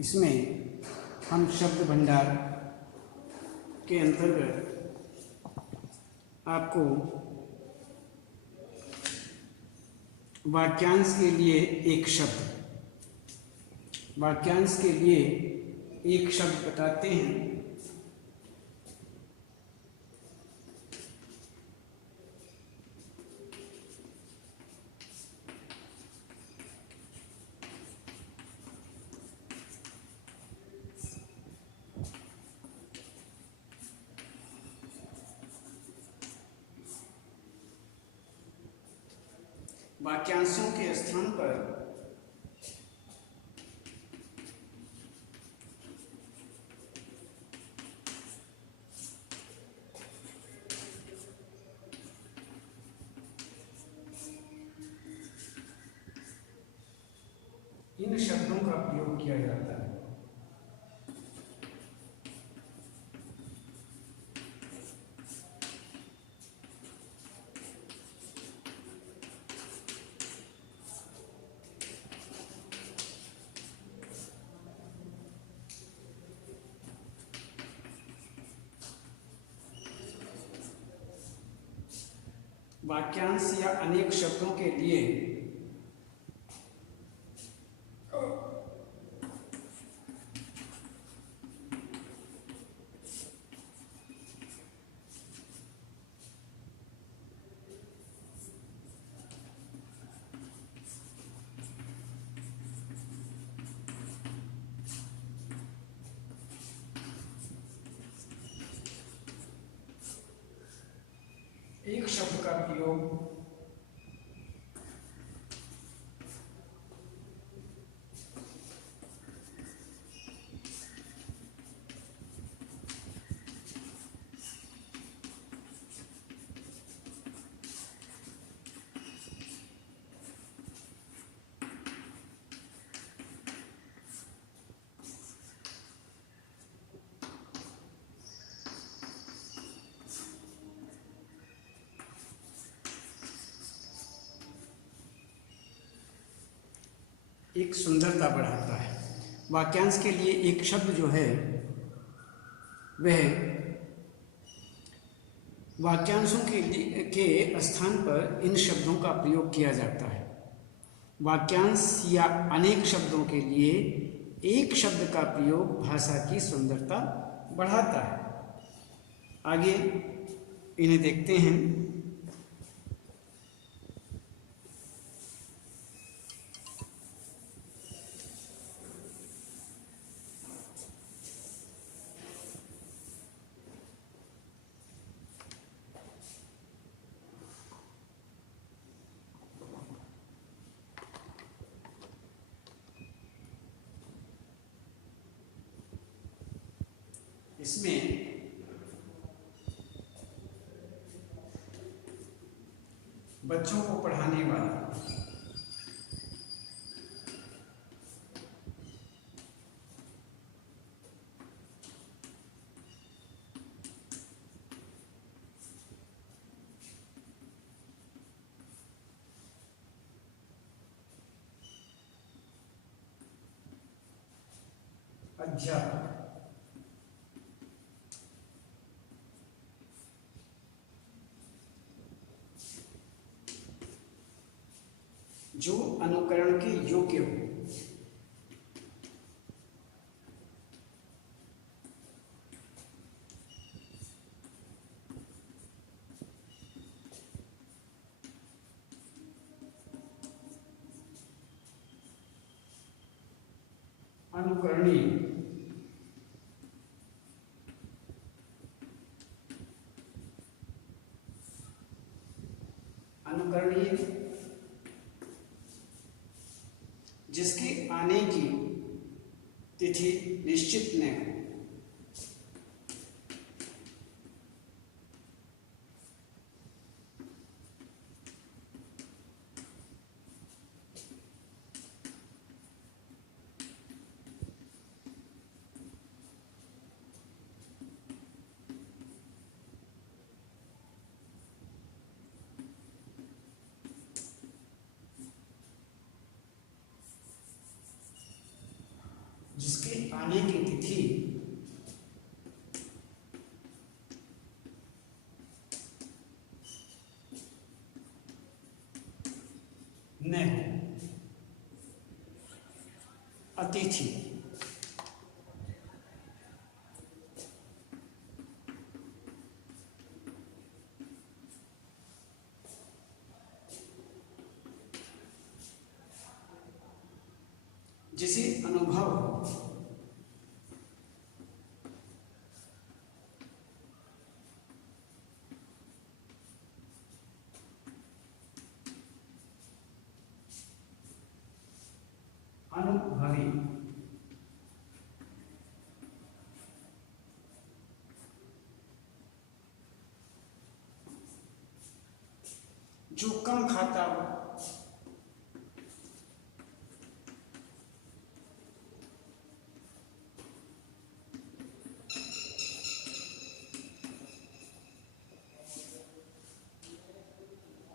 इसमें हम शब्द भंडार के अंतर्गत आपको वाक्यांश के लिए एक शब्द बताते हैं। वाक्यांशों के स्थान पर इन शब्दों का प्रयोग किया जाता है। वाक्यांश या अनेक शब्दों के लिए एक शब्द का प्रयोग एक सुंदरता बढ़ाता है। वाक्यांश के लिए एक शब्द जो है वह वाक्यांशों के स्थान पर इन शब्दों का प्रयोग किया जाता है। वाक्यांश या अनेक शब्दों के लिए एक शब्द का प्रयोग भाषा की सुंदरता बढ़ाता है। आगे इन्हें देखते हैं। इसमें बच्चों को पढ़ाने वाला अध्यापक जो अनुकरण के योग्य हो। अनुकरणीय जिसके आने की तिथि निश्चित न हो। जिसके आने की तिथि न हो। अतिथि जिसे अनुभव हो। अनुभवी जो कम खाता हो।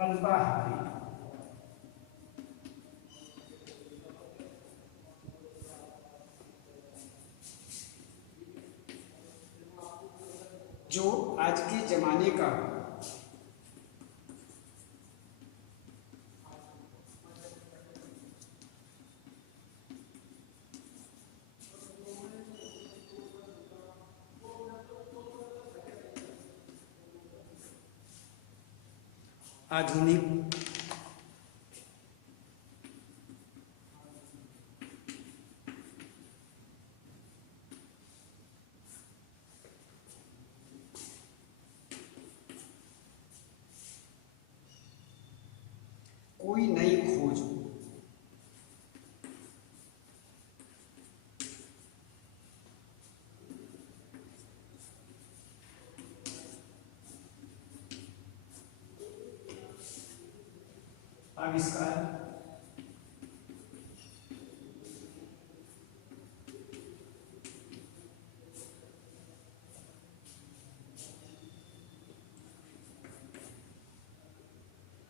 अल्पाहारी जो आज के जमाने का आधुनिक कोई नई खोज। आविष्कार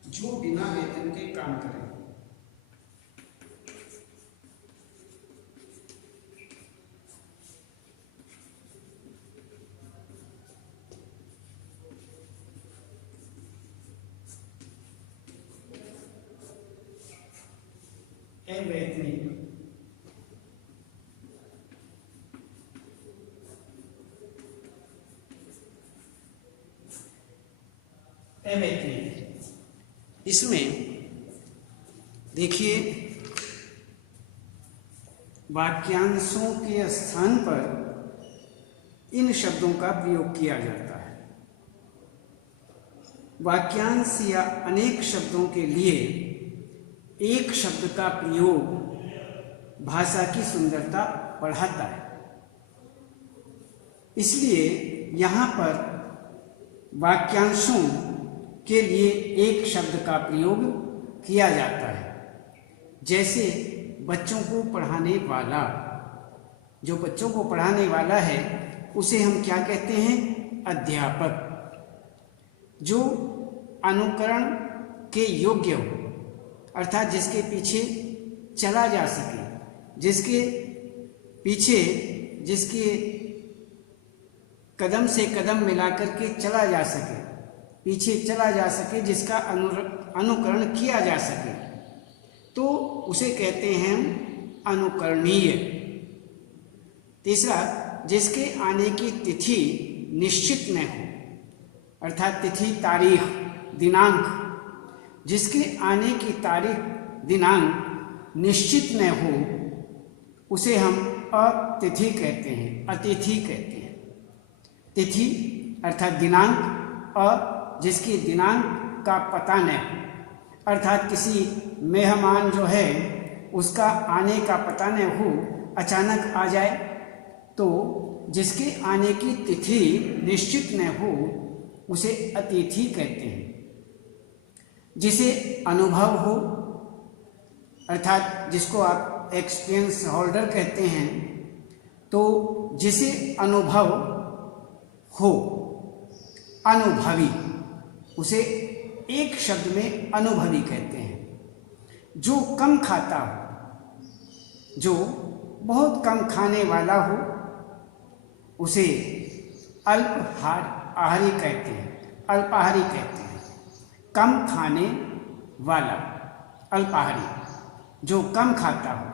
जो बिना वेतन के काम करें। अवैतनिक अवैतनिक। इसमें देखिए वाक्यांशों के स्थान पर इन शब्दों का प्रयोग किया जाता है। वाक्यांश या अनेक शब्दों के लिए एक शब्द का प्रयोग भाषा की सुंदरता बढ़ाता है। इसलिए यहाँ पर वाक्यांशों के लिए एक शब्द का प्रयोग किया जाता है। जैसे बच्चों को पढ़ाने वाला, जो बच्चों को पढ़ाने वाला है उसे हम क्या कहते हैं? अध्यापक। जो अनुकरण के योग्य हो, अर्थात जिसके पीछे चला जा सके, जिसके पीछे जिसके कदम से कदम मिलाकर के चला जा सके, पीछे चला जा सके, जिसका अनुकरण किया जा सके, तो उसे कहते हैं अनुकरणीय। तीसरा, जिसके आने की तिथि निश्चित न हो, अर्थात तिथि, तारीख, दिनांक, जिसके आने की तारीख, दिनांक निश्चित न हो, उसे हम अतिथि कहते हैं, अतिथि कहते हैं। तिथि अर्थात दिनांक, जिसकी दिनांक का पता न हो, अर्थात किसी मेहमान जो है उसका आने का पता न हो, अचानक आ जाए, तो जिसके आने की तिथि निश्चित न हो उसे अतिथि कहते हैं। जिसे अनुभव हो, अर्थात जिसको आप एक्सपीरियंस होल्डर कहते हैं, तो जिसे अनुभव हो, अनुभवी, उसे एक शब्द में अनुभवी कहते हैं। जो कम खाता हो, जो बहुत कम खाने वाला हो उसे अल्पाहारी कहते हैं, अल्पाहारी कहते हैं। कम खाने वाला अल्पाहारी, जो कम खाता हो,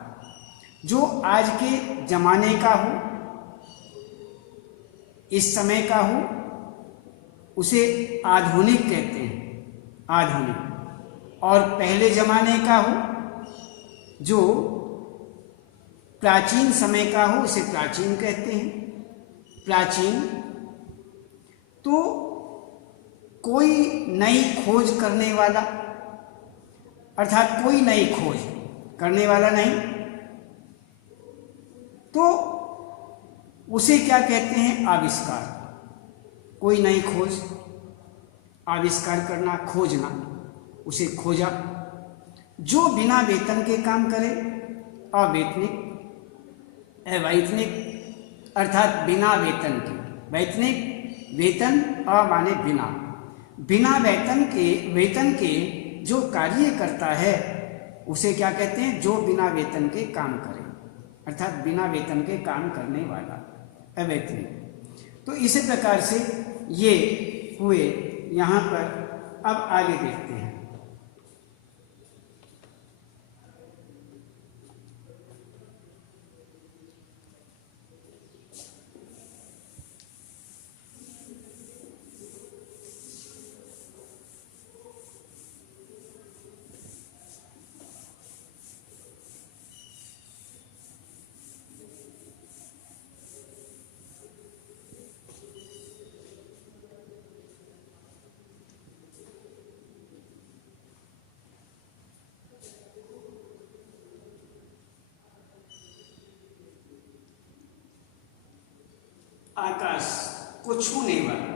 जो आज के ज़माने का हो, इस समय का हो, उसे आधुनिक कहते हैं, आधुनिक। और पहले ज़माने का हो, जो प्राचीन समय का हो, उसे प्राचीन कहते हैं, प्राचीन। तो कोई नई खोज करने वाला, अर्थात कोई नई खोज करने वाला नहीं, तो उसे क्या कहते हैं? आविष्कार। कोई नई खोज, आविष्कार करना, खोजना, उसे खोजा। जो बिना वेतन के काम करे, अवैतनिक, अवैतनिक अर्थात बिना वेतन के, वैतनिक वेतन, अ माने बिना, बिना वेतन के जो कार्य करता है उसे क्या कहते हैं? जो बिना वेतन के काम करे, अर्थात बिना वेतन के काम करने वाला, अवैतनिक। तो इसी प्रकार से ये हुए यहाँ पर। अब आगे देखते हैं। आकाश को छूने वाला,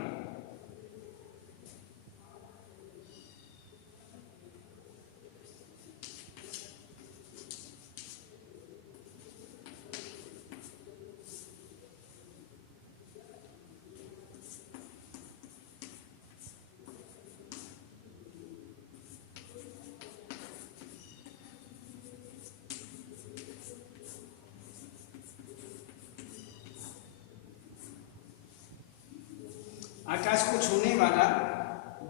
आकाश को छूने वाला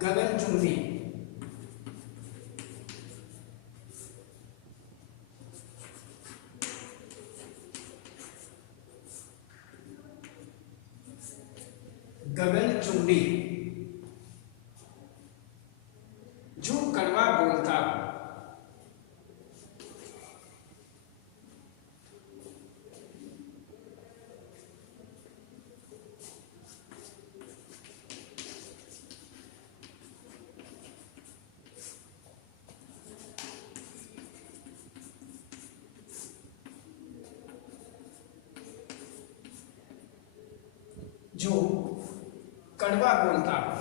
गगनचुंबी, गगनचुंबी, जो कड़वा बोलता हो, जो कड़वा बोलता हो,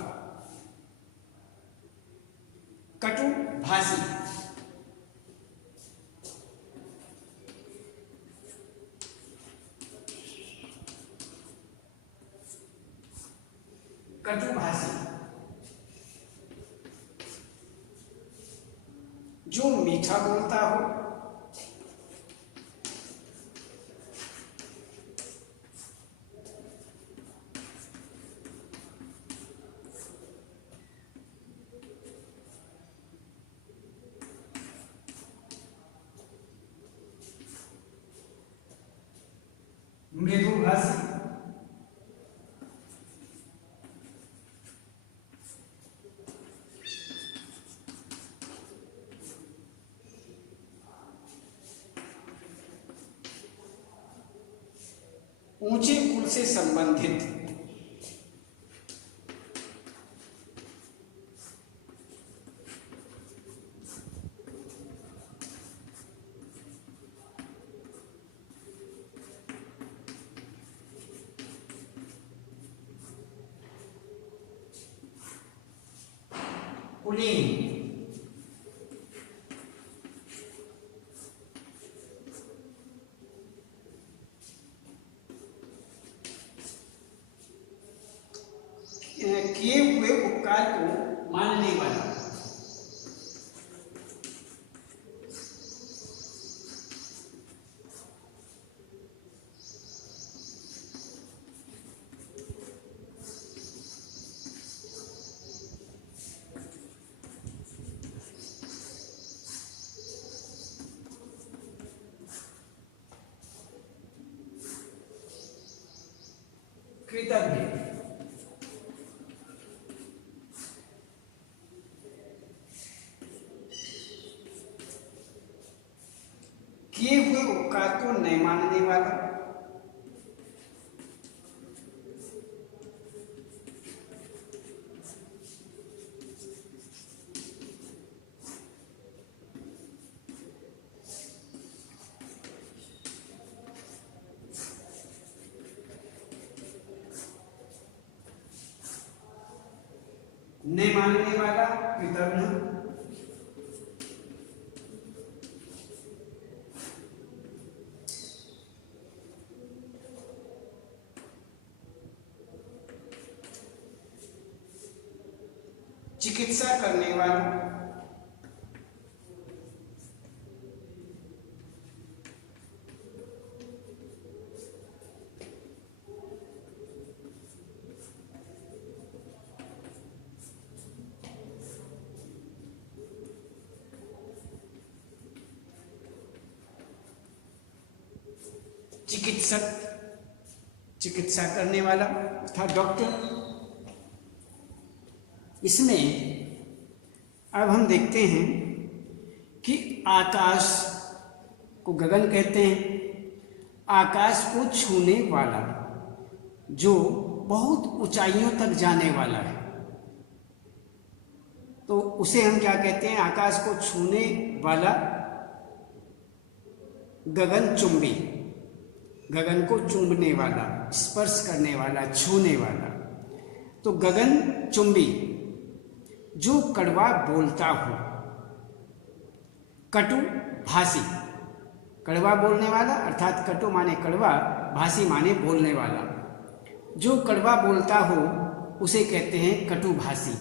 कटु भाषी, कटु भाषी, जो मीठा बोलता हो, मृदुभाषी, ऊंचे कुल से संबंधित, कुलीन, किए हुए उपकार को मानने वाला, कृतज्ञ, किए हुए उपकार को नहीं मानने वाला, नहीं मानने वाला कृतज्ञ, चिकित्सा करने वाला, चिकित्सक, चिकित्सा करने वाला था डॉक्टर। इसमें अब हम देखते हैं कि आकाश को गगन कहते हैं, आकाश को छूने वाला, जो बहुत ऊंचाइयों तक जाने वाला है, तो उसे हम क्या कहते हैं? आकाश को छूने वाला गगनचुंबी, गगन को चूमने वाला, स्पर्श करने वाला, छूने वाला। तो गगनचुंबी जो कड़वा बोलता हो, कटु भाषी, कड़वा बोलने वाला अर्थात कटु माने कड़वा, भाषी माने बोलने वाला, जो कड़वा बोलता हो उसे कहते हैं कटु भाषी।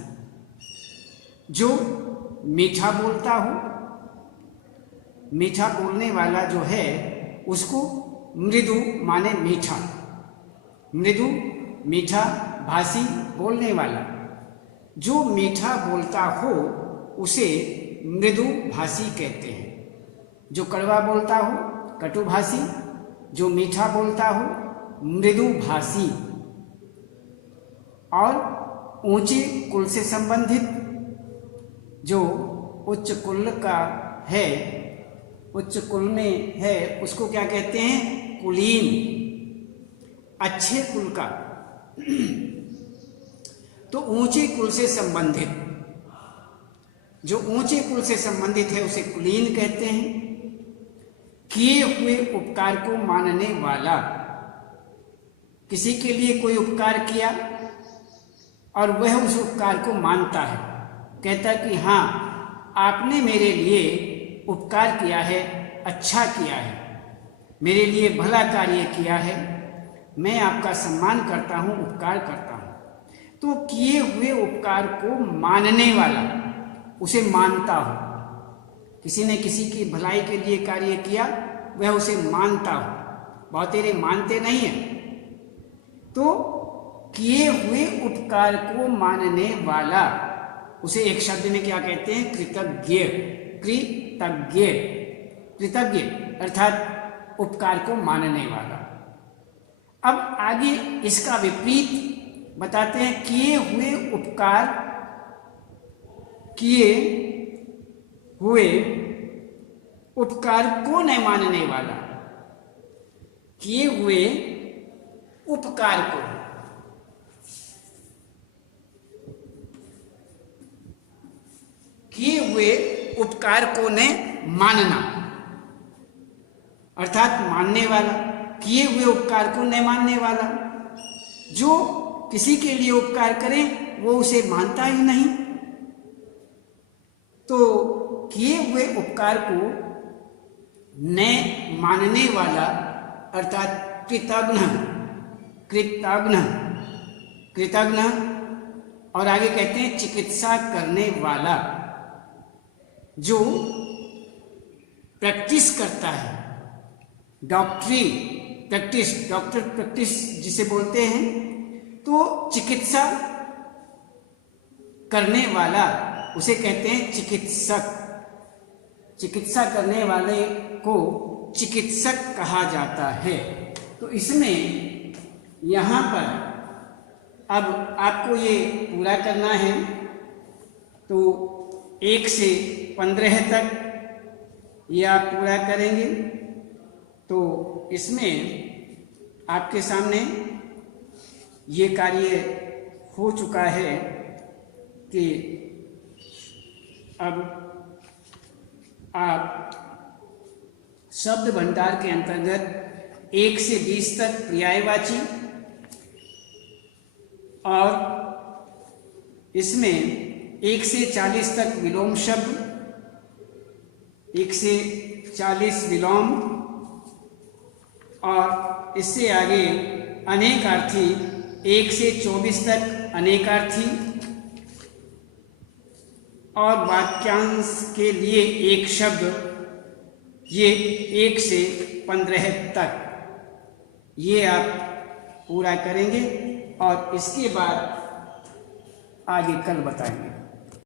जो मीठा बोलता हो, मीठा बोलने वाला जो है उसको मृदु माने मीठा, मृदु मीठा भाषी बोलने वाला, जो मीठा बोलता हो उसे मृदु भाषी कहते हैं। जो कड़वा बोलता हो कटु भाषी, जो मीठा बोलता हो मृदु भाषी। और ऊंचे कुल से संबंधित, जो उच्च कुल का है, उच्च कुल में है, उसको क्या कहते हैं? कुलीन। अच्छे कुल का तो ऊंचे कुल से संबंधित, जो ऊंचे कुल से संबंधित है उसे कुलीन कहते हैं। किए हुए उपकार को मानने वाला, किसी के लिए कोई उपकार किया और वह उस उपकार को मानता है, कहता कि हाँ आपने मेरे लिए उपकार किया है, अच्छा किया है, मेरे लिए भला कार्य किया है, मैं आपका सम्मान करता हूँ, उपकार करता हूँ। तो किए हुए उपकार को मानने वाला, उसे मानता हो, किसी ने किसी की भलाई के लिए कार्य किया, वह उसे मानता हो, बहुत तेरे मानते नहीं है। तो किए हुए उपकार को मानने वाला, उसे एक शब्द में क्या कहते हैं? कृतज्ञ, कृतज्ञ, कृतज्ञ अर्थात उपकार को मानने वाला। अब आगे इसका विपरीत बताते हैं, किए हुए उपकार, किए हुए उपकार को नहीं मानने वाला, किए हुए उपकार को, किए हुए उपकार को न मानना अर्थात मानने वाला, किए हुए उपकार को न मानने वाला, जो किसी के लिए उपकार करे वो उसे मानता ही नहीं। तो किए हुए उपकार को न मानने वाला अर्थात कृतज्ञ, कृतज्ञ, कृतज्ञ। और आगे कहते हैं चिकित्सा करने वाला, जो प्रैक्टिस करता है, डॉक्टरी प्रैक्टिस, डॉक्टर प्रैक्टिस जिसे बोलते हैं, तो चिकित्सा करने वाला उसे कहते हैं चिकित्सक। चिकित्सा करने वाले को चिकित्सक कहा जाता है। तो इसमें यहाँ पर अब आपको ये पूरा करना है, तो 1 से 15 तक ये आप पूरा करेंगे। तो इसमें आपके सामने ये कार्य हो चुका है कि अब आप शब्द भंडार के अंतर्गत 1 से 20 तक पर्यायवाची और इसमें 1 से 40 तक विलोम शब्द, 1 से 40 विलोम, और इससे आगे अनेकार्थी 1 से 24 तक अनेकार्थी, और वाक्यांश के लिए एक शब्द, ये 1 से 15 तक ये आप पूरा करेंगे और इसके बाद आगे कल बताएंगे।